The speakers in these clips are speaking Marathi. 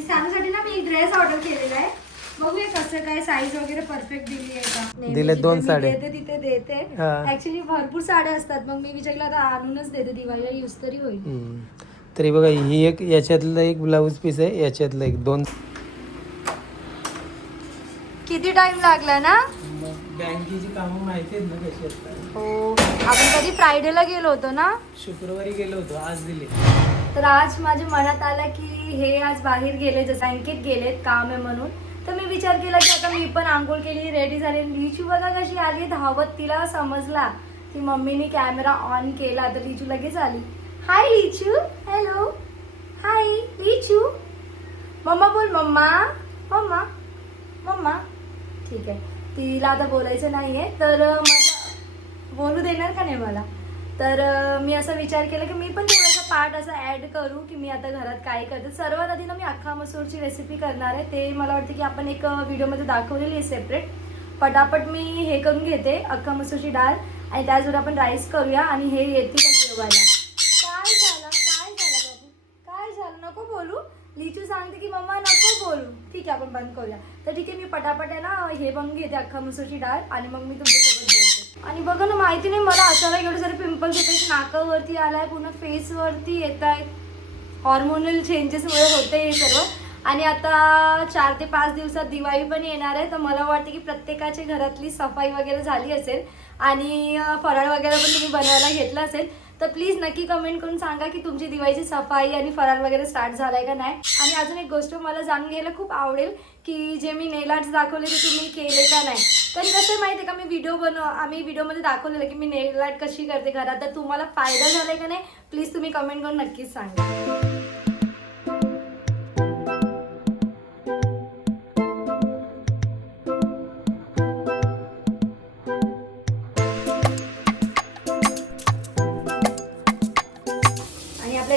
सानूसाठी ना मी एक ड्रेस ऑर्डर केलेला आहे. बघूया कसं काय साईज वगैरे परफेक्ट दिली आहे का. दिले दोन मी साड्या. देते तिथे देते. हा. ऍक्च्युली भरपूर साड्या असतात. मग मी विचारलं आता आणूनच देते. दिवाळीला यूज तरी होईल. हम्म. तरी बघा ही एक याच्यातलं एक ब्लाऊज पीस आहे. याच्यातलं एक दोन. किती टाइम लागला ना? बँकेची कामं माहिती आहेत ना कशी असतात हो. आपण कधी फ्रायडेला गेलो होतो ना? शुक्रवारी गेलो होतो. आज दिले. तर आज माझ्या मनात आलं की हे आज बाहेर गेले जसं बँकेत गेलेत काम आहे म्हणून. तर मी विचार केला की आता मी पण आंघोळ केली रेडी झाली. लिचू बघा कशी आली धावत तिला समजला. की मम्मीने कॅमेरा ऑन केला तर लिचू लगेच आली. Hi Lichu. Hello hi Lichu. Mumma बोल मम्मा. मम्मा. मम्मा. ठीक आहे. तिला आता बोलायचं नाही आहे तर अं, माझं बोलू देणार का नाही मला? तर मी असा विचार केला की मी पण पार्ट असा ऍड करू की मी आता घरात काय करते. सर्वात आधी ना मी अख्खा मसूरची रेसिपी करणार आहे. ते मला वाटतं की आपण एक व्हिडिओमध्ये दाखवलेली आहे सेपरेट पटापट मी हे करून घेते अख्खा मसूरची डाळ. आणि त्याचबरोबर आपण राईस करूया आणि हे येतील जेवायला. काय झालं? काय झालं बाबू? काय झालं? नको बोलू. लिचू सांगते की मम्मा नको बोलू. ठीक आहे आपण बंद करूया. तर ठीक आहे मी पटापट आहे ना हे बनवून घेते अख्खा मसूरची डाळ. आणि मग मी तुमच्यासोबत आणि बघा ना माहिती नाही मला अचानक एवढे सारे पिंपल्स येते नाकावरती आलाय पूर्ण फेसवरती येत आहेत. हॉर्मोनल चेंजेसमुळे होते हे सर्व. आणि आता चार ते पाच दिवसात दिवाळी पण येणार आहे तर मला वाटते की प्रत्येकाच्या घरातली सफाई वगैरे झाली असेल. आणि फराळ वगैरे पण तुम्ही बनवायला घेतला असेल. तर प्लीज नक्की कमेंट करून सांगा की तुमची दिवाळीची सफाई आणि फराळ वगैरे स्टार्ट झालाय का नाही. आणि अजून एक गोष्ट मला जाणून घ्यायला खूप आवडेल की जे मी नेल आर्ट्स दाखवले ते तुम्ही केले का नाही. तर कसं माहिती आहे का? मी व्हिडिओ बनव आम्ही व्हिडिओमध्ये दाखवलेलं की मी नेल आर्ट कशी करते घरात. तर तुम्हाला फायदा झालाय का नाही? प्लीज तुम्ही कमेंट करून नक्कीच सांगा.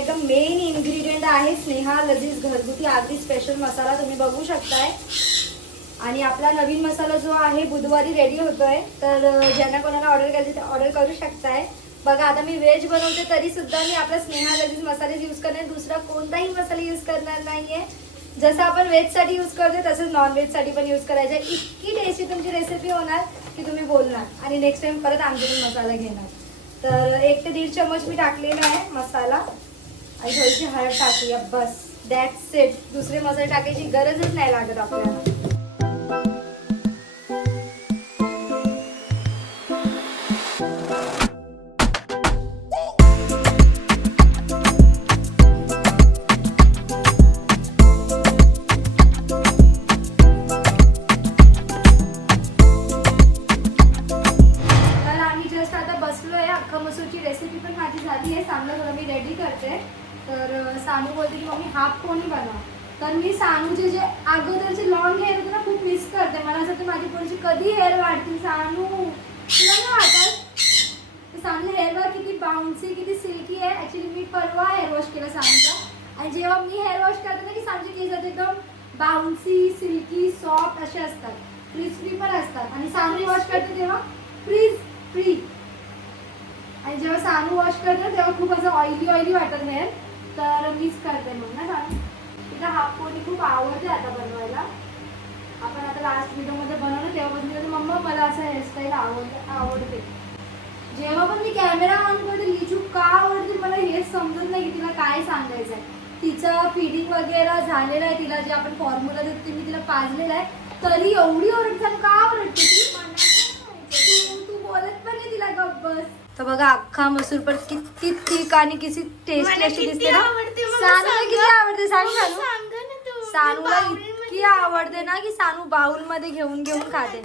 एकदम मेन इन्ग्रेडियंट आहे स्नेहा लजीज घरगुती आगरी स्पेशल मसाला तुम्ही बघू शकताय. आणि आपला नवीन मसाला जो आहे बुधवारी रेडी होतोय. तर ज्यांना कोणाला ऑर्डर करायची ते ऑर्डर करू शकताय. बघा आता मी व्हेज बनवते तरी सुद्धा मी आपला स्नेहा लजीज मसाले यूज करणार. दुसरा कोणताही मसाला यूज करणार नाहीये. जसं आपण व्हेजसाठी यूज करतो तसंच नॉनव्हेजसाठी पण यूज करायचं. आहे. इतकी टेस्टी तुमची रेसिपी होणार की तुम्ही बोलणार. आणि नेक्स्ट टाइम परत आमच्याकडून मसाला घेणार. तर एक ते दीड चमच मी टाकलेला आहे मसाला. आणि थोडीशी हळद टाकूया बस दॅट्स सेट दुसरे मसाले टाकायची गरजच नाही लागत आपल्याला. तर मी सानूचे जे अगोदरचे लॉंग हेअर होते ना खूप मिस करते. मला असं ते माझी पोरीची कधी हेअर वाढतील सानू तुला नाही वाटत? सानू हेअर वॉश किती बाउन्सी किती सिल्की आहे. ॲक्च्युली मी परवा हेअर वॉश केला सानूचा आणि जेव्हा मी हेअर वॉश करते ना की सानूचे केस होते एकदम बाउन्सी सिल्की सॉफ्ट असे असतात. क्रिस्पी पण असतात. आणि सानू वॉश करते तेव्हा फ्रीज फ्री आणि जेव्हा सानू वॉश करते तेव्हा खूप असं ऑइली ऑइली वाटत हेअर तर मिस करते मग ना सानू तिला हाफ पोनी खूप आवडते आता बनवायला. आपण आता लास्ट व्हिडिओमध्ये बनवलं तेव्हापासून मम्मा मला असं हेअरस्टाईल आवड आवडते. जेव्हा पण मी कॅमेरा ऑन करते लिचू का आवडते मला हेच समजत नाही की तिला काय सांगायचं आहे तिचं फिडिंग वगैरे झालेलं आहे तिला जे आपण फॉर्म्युला देतो ते मी तिला पाजलेलं आहे. तरी एवढी ओरडते का ओरडते ती? तू बोलत पण नाही तिला गप्प बस. तर बघा अख्खा मसूर पण किती थिक आणि किती टेस्टी अशी दिसते ना. सानूला किती आवडते सांग सानू. सानूला इतकी आवडते ना की सानू बाउलमध्ये घेऊन घेऊन खाते.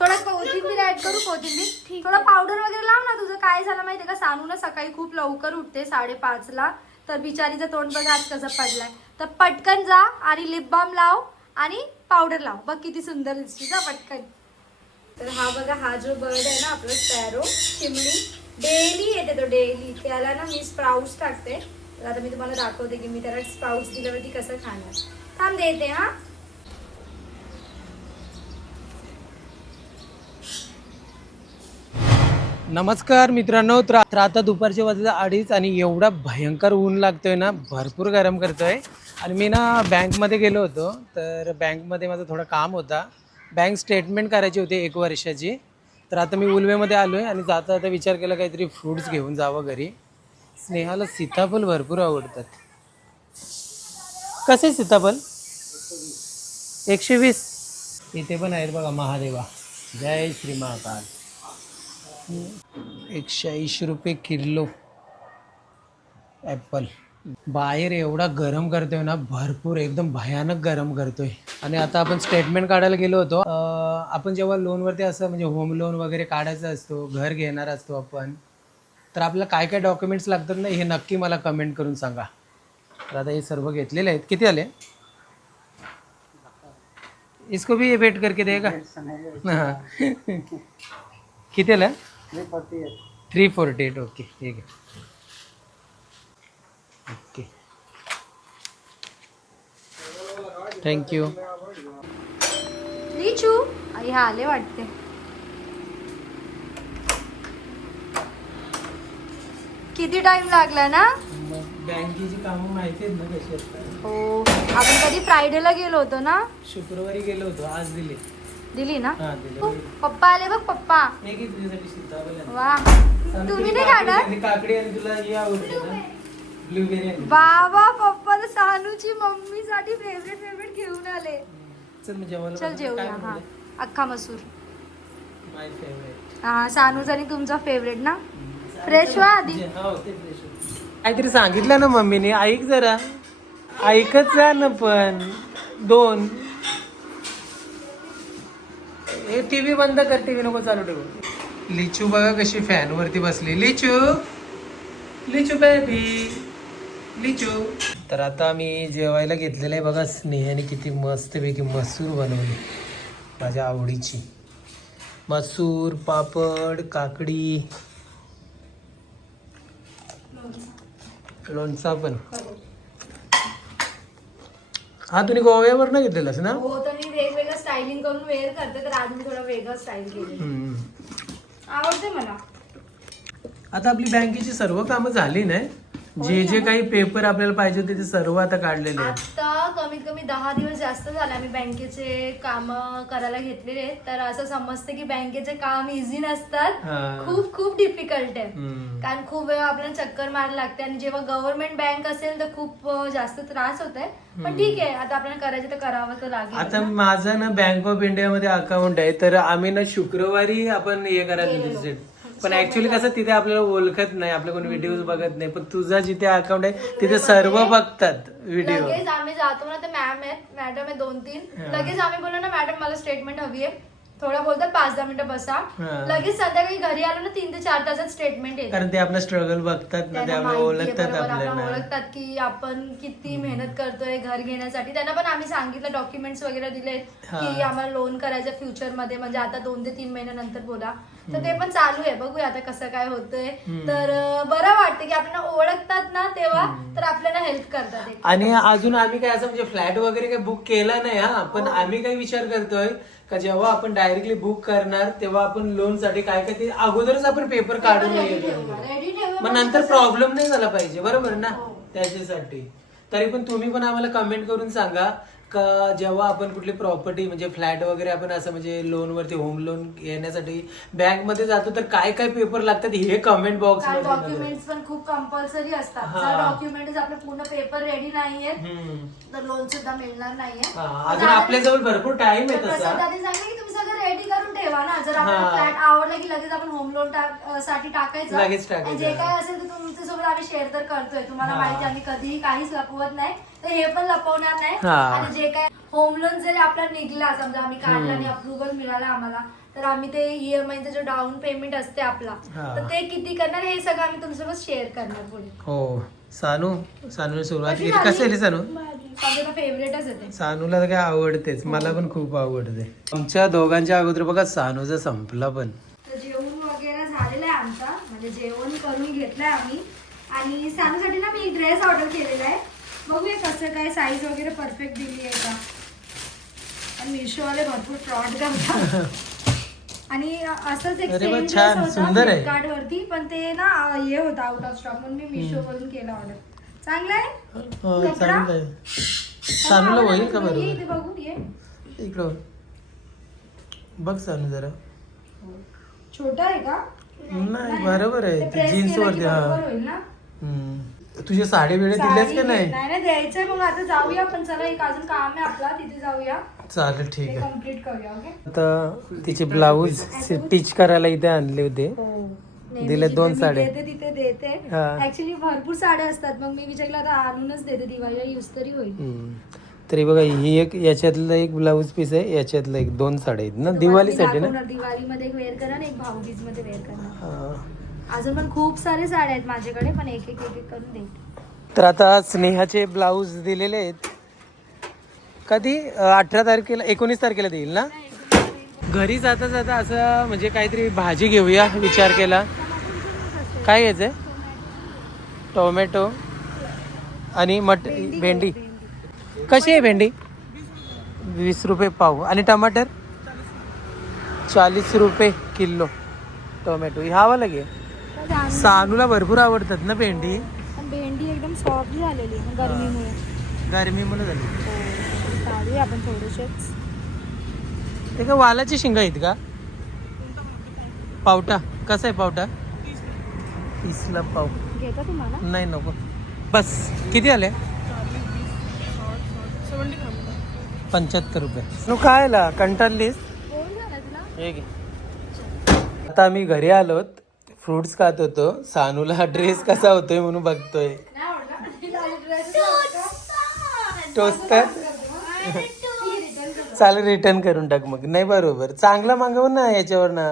थोडा कोथिंबीर ऍड करू कोथिंबीर. थोडा पावडर वगैरे लाव ना तुझं. काय झालं माहितीये का? सानू ना सकाळी खूप लवकर उठते साडेपाच ला. तर बिचारीचं तोंड बघा आज कसं पडलाय. तर पटकन जा आणि लिप बाम लाव आणि पावडर लाव. बघ किती सुंदर दिसते जा पटकन. तर हा बघा हा जो बर्ड आहे ना आपला स्पॅरो चिमणी. डेली येते तो डेली. त्याला ना मी स्प्राउट्स टाकते. तर आता मी तुम्हाला दाखवते की मी त्याला स्प्राउट्स दिल्यावरती कसं खाणार. थांब देते हा. नमस्कार मित्रांनो तर आता दुपारचे वाजले अडीच आणि एवढा भयंकर ऊन लागतोय ना भरपूर गरम करतोय. आणि मी ना बँकमध्ये गेलो होतो तर बँकमध्ये माझं थोडं काम होता. बँक स्टेटमेंट करायची होती एक वर्षाची. तर आता मी उलवेमध्ये आलो आहे आणि जाता आता विचार केला काहीतरी फ्रूट्स घेऊन जावं घरी. स्नेहाला सीताफल भरपूर आवडतात. कसे सीताफल एकशे वीस. इथे पण आहेत बघा महादेवा. जय श्री महाकाल. एकशे ऐंशी रुपये किलो ॲपल. बाहेर एवढा गरम करतोय ना भरपूर एकदम भयानक गरम करतोय. आणि आता आपण स्टेटमेंट काढायला गेलो होतो. आपण जेव्हा लोनवरती असं म्हणजे होम लोन वगैरे काढायचं असतो घर घेणार असतो आपण तर आपल्याला काय काय डॉक्युमेंट्स लागतात ना हे नक्की मला कमेंट करून सांगा. तर आता हे सर्व घेतलेले आहेत. किती आले? इसको भी वेट करके देगा. हाँ. किती आलं? थ्री फोर्टी एट ओके ठीक आहे ओके थँक्यू लिचू आई हा आले वाटते. किती टाइम लागला ना? बँकेची कामं माहिती आहेत ना कशी असतात? हो. आपण कधी फ्रायडेला गेलो होतो ना? शुक्रवारी गेलो होतो आज दिले. दिली ना? हा हो, दिले. पप्पा आले बघ पप्पा. तुझ्यासाठी सीताफळ. वा. तुम्ही नाही काकडी- काढत काकडी आणि तुला हे आवडते ना. ब्लूबेरी आणि. बाबा पप्पा तर सानूची मम्मी साठी फेवरेट फेवरेट आले चल जेवायला. जेवूया हा? अख्खा मसूर. माय फेवरेट हा सानूचा आणि तुमचा फेवरेट ना? फ्रेश व्हा आधी. हो, काहीतरी सांगितलं ना मम्मीने. ऐक जरा. ऐकत जा ना पण. दोन. हे टीव्ही बंद कर. टीव्ही नको चालू ठेवू. लिचू बघा कशी फॅन वरती बसली. लिचू. लिचू बेबी लिचू. तर आता मी जेवायला घेतलेलं आहे बघा स्नेहाने किती मस्तपैकी मसूर बनवली. माझ्या आवडीची. मसूर पापड काकडी. लोणचा पण. हा तुम्ही गोव्यावर ना घेतलेलास ना? हो तर मी वेगवेगळं स्टायलिंग करून वेअर करते तर आज मी थोडं वेगळं स्टाईल केली. हम्म. आवडते मला. आता आपली बँकेची सर्व कामं झाली नाही? जे जे काही पेपर आपल्याला पाहिजे होते ते सर्व आता काढलेले आहेत आता कमीत कमी दहा दिवस जास्त झाले आम्ही बँकेचे काम करायला घेतलेले आहेत. तर असं समजतं की बँकेचे काम इझी नसतात हा. खूप खूप डिफिकल्ट आहे हम्म. कारण खूप वेळा आपल्याला चक्कर मारायला लागते आणि जेव्हा गव्हर्नमेंट बँक असेल तर खूप अं, जास्त त्रास होत आहे पण ठीक आहे आता आपल्याला करायचं तर करावं तर लागेल आता माझं ना बँक ऑफ इंडियामध्ये अकाउंट आहे तर आम्ही ना शुक्रवारी आपण हे करायला गेलेलो. पण ऍक्च्युली कसं तिथे आपल्याला ओळखत नाही आपले कोणी व्हिडिओ बघत नाही. पण तुझा जिथे अकाउंट आहे तिथे सर्व बघतात व्हिडिओ लगेच आम्ही जातो. ना तर मॅम आहेत मॅडम आहे दोन तीन हा. लगेच आम्ही बोललो ना मॅडम मला स्टेटमेंट हवी आहे. थोडं बोलतात पाच दहा मिनिटं बसा. हा. लगेच संध्याकाळी घरी आलो ना तीन ते चार तासात स्टेटमेंट येते. कारण ते आपलं स्ट्रगल बघतात ना त्यांना ओळखतात बरोबर, आपल्याला. आपल्याला ओळखतात की आपण किती मेहनत करतोय घर घेण्यासाठी. त्यांना पण आम्ही सांगितलं डॉक्युमेंट्स वगैरे दिले हा. की आम्हाला लोन करायचं फ्युचरमध्ये. म्हणजे आता दोन ते तीन महिन्यानंतर बोला. तर ते पण चालू आहे. बघूया आता कसं काय होतंय. हम्म. तर अं, बरं वाटतं की आपल्याला ओळखतात ना तेव्हा तर आपल्याला हेल्प करतात एक. आणि अजून आम्ही काय असं म्हणजे फ्लॅट वगैरे काही बुक केला नाही हा. पण आम्ही काय विचार करतोय का जेव्हा आपण डायरेक्टली बुक करणार तेव्हा आपण लोनसाठी काय काय ते अगोदरच आपण पेपर काढून. मग नंतर प्रॉब्लेम नाही झाला पाहिजे बरोबर ना हो. त्याच्यासाठी तरी पण तुम्ही पण आम्हाला कमेंट करून सांगा का जेव्हा आपण कुठली प्रॉपर्टी म्हणजे फ्लॅट वगैरे आपण असं म्हणजे लोन वरती होम लोन घेण्यासाठी बँकमध्ये जातो तर काय काय पेपर लागतात हे कमेंट बॉक्स. डॉक्युमेंट्स पण खूप कंपल्सरी असतात हा. जर डॉक्युमेंट्स आपले पूर्ण पेपर रेडी नाहीये. तर लोन सुद्धा मिळणार नाहीये अजून आपल्याजवळ भरपूर टाइम आहे तर तसा सांगितलं की तुम्ही सगळं रेडी करून ठेवा ना जर आपल्याला हा. फ्लॅट आवडला की लगेच आपण होम लोनसाठी टाकायचं लगेच टाकायचं. आणि जे काय असेल ते तुमच्यासोबत आम्ही शेअर तर करतोय तुम्हाला हा. माहिती आहे, आम्ही कधीही काहीच लपवत नाही तर हे पण लपवणार नाही हा. आणि जे काय होम लोन जरी आपला निघला समजा आम्ही काढला. आणि अप्रुव्हल मिळाला आम्हाला तर आम्ही ते ईएमआयचं जो डाऊन पेमेंट असते आपला हा. तर ते किती करणार हे सगळं आम्ही तुमच्यासोबत शेअर करणार पुढे. हो. सानू सानूने सुरुवात कशी केली. झाली? कशी आली सानू? माझं फेवरेटच आहे ते सानूला तर काय आवडतेच. मला पण खूप आवडते. आमच्या दोघांच्या अगोदर बघा सानूचा संपला पण. तर जेवण वगैरे झालेलं आहे आमचा. म्हणजे जेवण करून घेतलंय आम्ही. आणि सानूसाठी ना मी ड्रेस ऑर्डर केलेला आहे. बघूया कसं काय साईज वगैरे परफेक्ट दिली आहे का. आणि मिशोवाले भरपूर फ्रॉड करतात. आणि असंच एक अरे वा, सेम छान, ड्रेस होता सुंदर आहे. फ्लिपकार्ट वरती पण ते ना हे होतं आउट ऑफ स्टॉक म्हणून मी मिशो वरून केला ऑर्डर चांगला आहे? हो कपडा? चांगलं आहे. सानूला होईल का ये बरोबर इथे बघू ये. इकडं बघ. बघ सानू जरा. छोटा आहे का? नाही बरोबर आहे. ते जीन्स केलं की वरती हा. बरोबर होईल ना? हम्म. तुझे साडी बिडे दिलेस का नाही? नाही नाही द्यायचंय. मग आता जाऊया पण चला एक अजून काम आहे आपला तिथे जाऊया. चालेल ठीक ते आहे. कंप्लीट करूया ओके? आता तिचे ब्लाऊज टिच करायला इथे आणले होते. नेहमी दिले जिथे दोन मी साड्या. देते तिथे देते. हा. ऍक्च्युली भरपूर साड्या असतात. मग मी विचारलं आता आणूनच देते दिवाळीला यूज तरी होईल. हम्म. तरी बघा ही एक याच्यातलं एक ब्लाऊज पीस आहे याच्यातलं एक दोन साड्या आहेत ना? दिवाळीसाठी ना? दिवाळीमध्ये एक वेअर करा आणि एक भाऊबीजमध्ये वेअर हा. अजून पण खूप सारे साड्या आहेत माझ्याकडे पण एक एक एक एक करून देईल तर आता स्नेहाचे ब्लाऊज दिलेले आहेत. कधी? अठरा तारखेला एकोणीस तारखेला देईल ना? घरी जाता जाता असं म्हणजे काहीतरी भाजी घेऊया विचार केला. काय घ्यायचंय? टोमॅटो आणि मट भेंडी कशी आहे भेंडी? वीस रुपये पाव. आणि टमाटर? चाळीस रुपये किलो टोमॅटो. ह्यावा लागेल सानूला भरपूर आवडतात ना भेंडी? पण भेंडी एकदम सॉफ्ट झालेली आहे गरमीमुळे. गरमीमुळे झाली. हो, काढूया आपण थोडेसेच. ते का वालाची शिंगा आहेत का? पावटा. कसा आहे पावटा? तीसला पाव. घेता तुम्हाला? नाही नको. बस. किती आले? पंच्याहत्तर रुपये. तू काय आला कंटाळलीस? कोण झालं तुला? हे घे. आता आम्ही घरी आलोत. फ्रुट्स खात होतो. सानूला हा ड्रेस कसा होतोय म्हणून बघतोय. टोस्टर? चालेल रिटर्न करून टाक मग. नाही बरोबर. चांगला मागव ना याच्यावर ना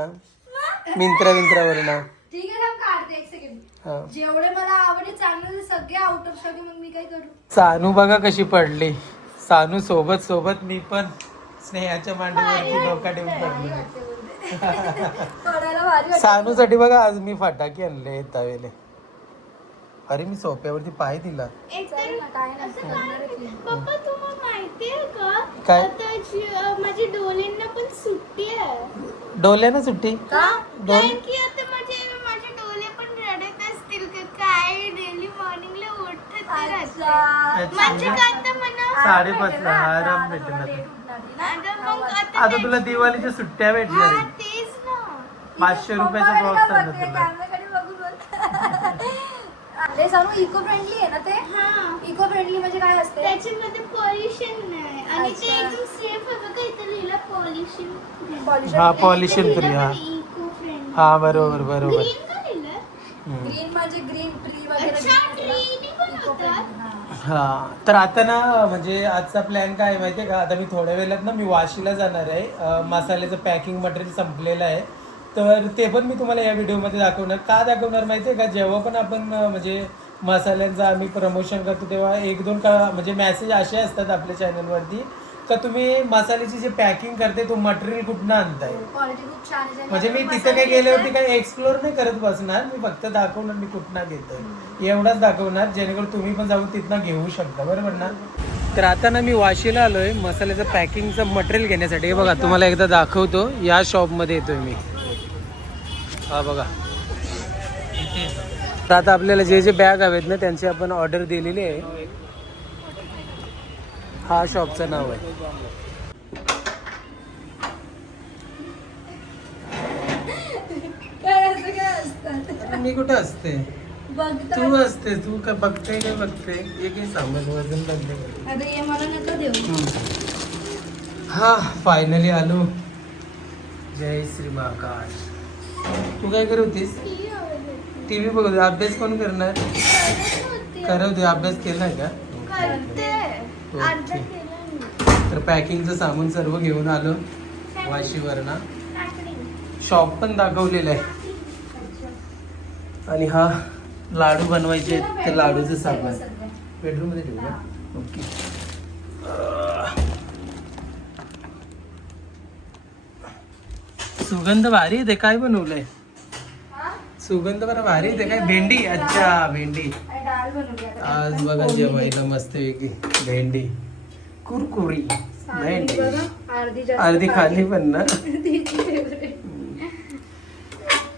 मिंत्रा विंत्रावर ना ठीक आहे ना काढते एक सेकंड हा. जेवढे मला आवडले चांगले ते सगळे आउट ऑफ स्टॉक मग मी काय करू? सानू बघा कशी पडली. सानू सोबत सोबत मी पण स्नेहाच्या मांडीवरती डोका ठेवून पडली पडायला भारी वाटतं. सानूसाठी बघा आज मी फटाके आणले तवेले अरे मी सोप्यावरती पाय दिला. ना, काय नसतं करणार आहे की. पप्पा तुम्हाला माहितीये का? काय? आता जी- अं, माझ्या डोळ्यांना पण सुट्टी आहे. डोल्यानं सुट्टी? का? दोन? कारण की आता माझे माझे डोळे पण रडत असतील का? काय? डेली मॉर्निंगला उठत ते राहते. अच्छा. म्हणजे का आता मला साडेपाचला आराम भेटेल आता. मग आता तुला दिवाळीच्या सुट्ट्या भेटल्या हा ना. पाचशे रुपयाचा बॉक्स आणला? तुला. ते सांगू इको फ्रेंडली आहे ना ते? हा. इको फ्रेंडली म्हणजे काय असते? त्याच्यामध्ये पॉल्युशन नाही. आणि ते अच्छा. एकदम सेफ आहे लिहिलं पॉल्युशन पॉल्युशन हा पॉल्युशन फ्री हा. इको हा बरोबर बरोबर. ग्रीन का लिहिलं? हम्म. ग्रीन म्हणजे ग्रीन ट्री वगैरे अच्छा ट्रीनी पण इको होतात हा तर आता ना म्हणजे आजचा प्लॅन काय आहे माहितीये का? आता मी थोड्या वेळात ना मी वाशीला जाणार आहे. अं, मसाल्याचं पॅकिंग मटेरियल संपलेलं आहे. तर ते पण मी तुम्हाला या व्हिडिओमध्ये दाखवणार. का दाखवणार माहितीये का? जेव्हा पण आपण अं, म्हणजे मसाल्यांचं आम्ही प्रमोशन करतो तेव्हा एक दोन का म्हणजे मेसेज असे असतात आपल्या चॅनलवरती का तुम्ही मसाल्याची जे पॅकिंग करते तो मटेरियल कुठनं आणताय? क्वालिटी खूप छान आहे. म्हणजे मी तिथे काही गेल्यावरती काही एक्सप्लोर नाही करत बसणार मी फक्त दाखवणार मी कुठनं घेतोय. एवढाच दाखवणार जेणेकरून तुम्ही पण जाऊन तिथनं घेऊ शकता बरोबर ना? तर आता ना मी वाशीला आलोय मसाल्याचं पॅकिंगचं मटेरियल घेण्यासाठी. हे बघा तुम्हाला एकदा दाखवतो या शॉपमध्ये येतोय मी. हा बघा. तर आता आपल्याला जे जे बॅग हवेत ना त्यांची आपण ऑर्डर दिलेली आहे. हा शॉपचं नाव आहे. मी कुठं असते? बघता तू असते तू का बघते काय बघते? हे काही सांगत वजन आता हे मला नका देऊ. हा फायनली आलो. जय श्री महाकाल. तू काय करत होतीस? टीव्ही बघत होती. अभ्यास कोण करणार? करत होती. अभ्यास केलाय का? ओके. तर पॅकिंगचं सामान सर्व घेऊन आलो. वाशीवर ना शॉप पण दाखवलेलं आहे. आणि हा लाडू बनवायचे आहेत, ते लाडूचं सामान. बेडरूममध्ये ठेवू का? ओके. सुगंध भारी आहे ते. काय बनवलंय? सुगंध बरं भारी आहे काय? भेंडी? अच्छा भेंडी. आज बघा जेवायला मस्त वेगळी भेंडी. कुरकुरी. भेंडी. अर्धी खाली. पण ना.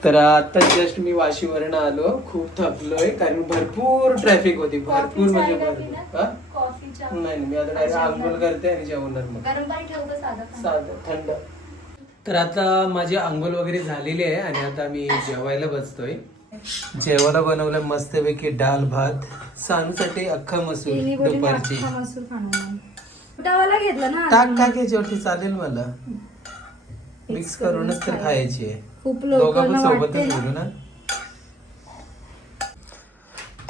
तर आता जस्ट मी वाशीवरनं आलो. खूप थकलोय कारण भरपूर ट्रॅफिक होती. भरपूर म्हणजे भरपूर. नाही मी आता डायरेक्ट आंघोळ करते आणि जेवणार मग? साधं थंड. तर आता माझी आंघोळ वगैरे झालेली आहे आणि आता मी जेवायला बसतोय. जेवायला बनवलं मस्तपैकी डाल भात सानूसाठी अख्खा मसूर दुपारची. टाक टाक याच्यावरती चालेल मला? मिक्स करूनच तर खायची आहे. दोघं सोबतच बोलू ना.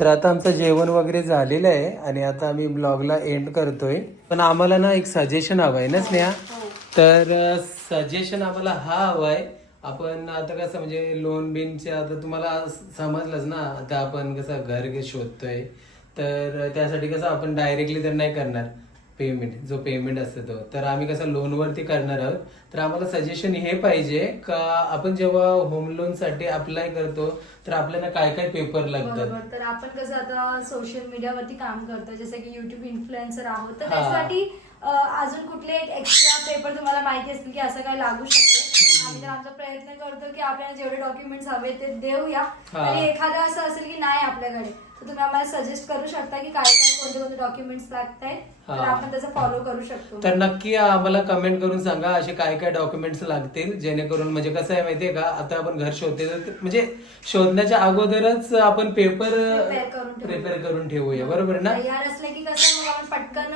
तर आता आमचं जेवण वगैरे झालेलं आहे आणि आता आम्ही ब्लॉगला एंड करतोय. पण आम्हाला ना एक सजेशन हवं आहे ना स्नेहा? तर सजेशन आम्हाला हा हवाय. आपण आता कसं म्हणजे लोन बिनचे आता तुम्हाला समजलंच ना आता आपण कसं घर घे शोधतोय. तर त्यासाठी कसं आपण डायरेक्टली तर नाही करणार पेमेंट जो पेमेंट असतो तो. तर आम्ही कसं लोनवरती करणार आहोत. तर आम्हाला सजेशन हे पाहिजे का आपण जेव्हा होम लोनसाठी अप्लाय करतो तर आपल्याला काय काय पेपर लागतात तर आपण कसं आता सोशल मीडियावरती काम करतो जसं की युट्यूब इन्फ्लुएन्सर आहोत. तर. त्यासाठी अजून कुठले एक एक्स्ट्रा पेपर तुम्हाला माहिती असतील की असं काय लागू शकतं आम्ही तर आमचा प्रयत्न करतो की आपल्याला जेवढे डॉक्युमेंट्स हवे ते देऊया. आणि एखादं असं असेल की नाही आपल्याकडे तर तुम्ही आम्हाला सजेस्ट करू शकता की काय काय कोणते कोणते डॉक्युमेंट्स लागत आहेत तर हा. आपण त्याचं फॉलो करू शकतो तर नक्की आम्हाला कमेंट करून सांगा असे काय काय डॉक्युमेंट्स लागतील जेणेकरून म्हणजे कसं आहे माहितीये का आता आपण घर शोधते म्हणजे शोधण्याच्या अगोदरच आपण पेपर. प्रिपेअर करून ठेवूया बरोबर ना तयार असले की कसं मग आपण पटकन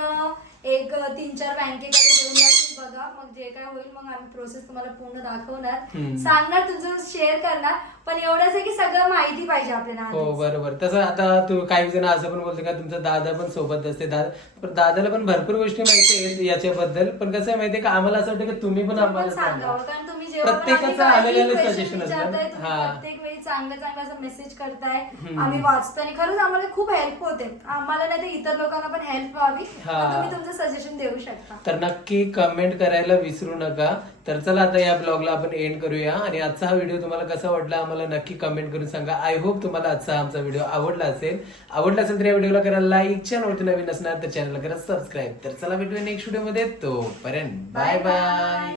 एक तीन चार बँकेकडे देऊन जातील बघा मग जे काय होईल मग आम्ही प्रोसेस तुम्हाला पूर्ण दाखवणार. सांगणार तुमचं शेअर करणार पण एवढंच आहे की सगळं माहिती पाहिजे आपल्याला हो आधीच. बरोबर तसं आता तू काही जण असं पण बोलते का तुमचा दादा पण सोबत असते दादा पण दादाला पण भरपूर गोष्टी माहिती आहेत याच्याबद्दल पण कसं आहे माहितीये का आम्हाला असं वाटतं की तुम्ही पण तुम्ही पण आम्हाला सांगावं सांगा कारण तुम्ही जेव्हा पण प्रत्येकाचं काही question. विचारताय, तुम्ही हा. प्रत्येक वेळी चांगलं चांगलं असं मेसेज करताय. आम्ही वाचतो आणि खरंच आम्हाला खूप हेल्प होते. आम्हाला नाही तर इतर लोकांना पण हेल्प व्हावी. तर तुम्ही तुमचं सजेशन देऊ शकता. तर नक्की कमेंट करायला विसरू नका. तर चला आता या ब्लॉगला आपण एंड करूया. आणि आजचा हा व्हिडिओ तुम्हाला कसा वाटला आम्हाला नक्की कमेंट करून सांगा. आय होप तुम्हाला आजचा आमचा व्हिडिओ आवडला असेल. आवडला असेल तर या व्हिडिओला करा लाईक चॅनलवरती नवीन असणार तर चॅनलला करा सबस्क्राईब तर चला भेटूया नेक्स्ट व्हिडिओमध्ये. तोपर्यंत बाय. बाय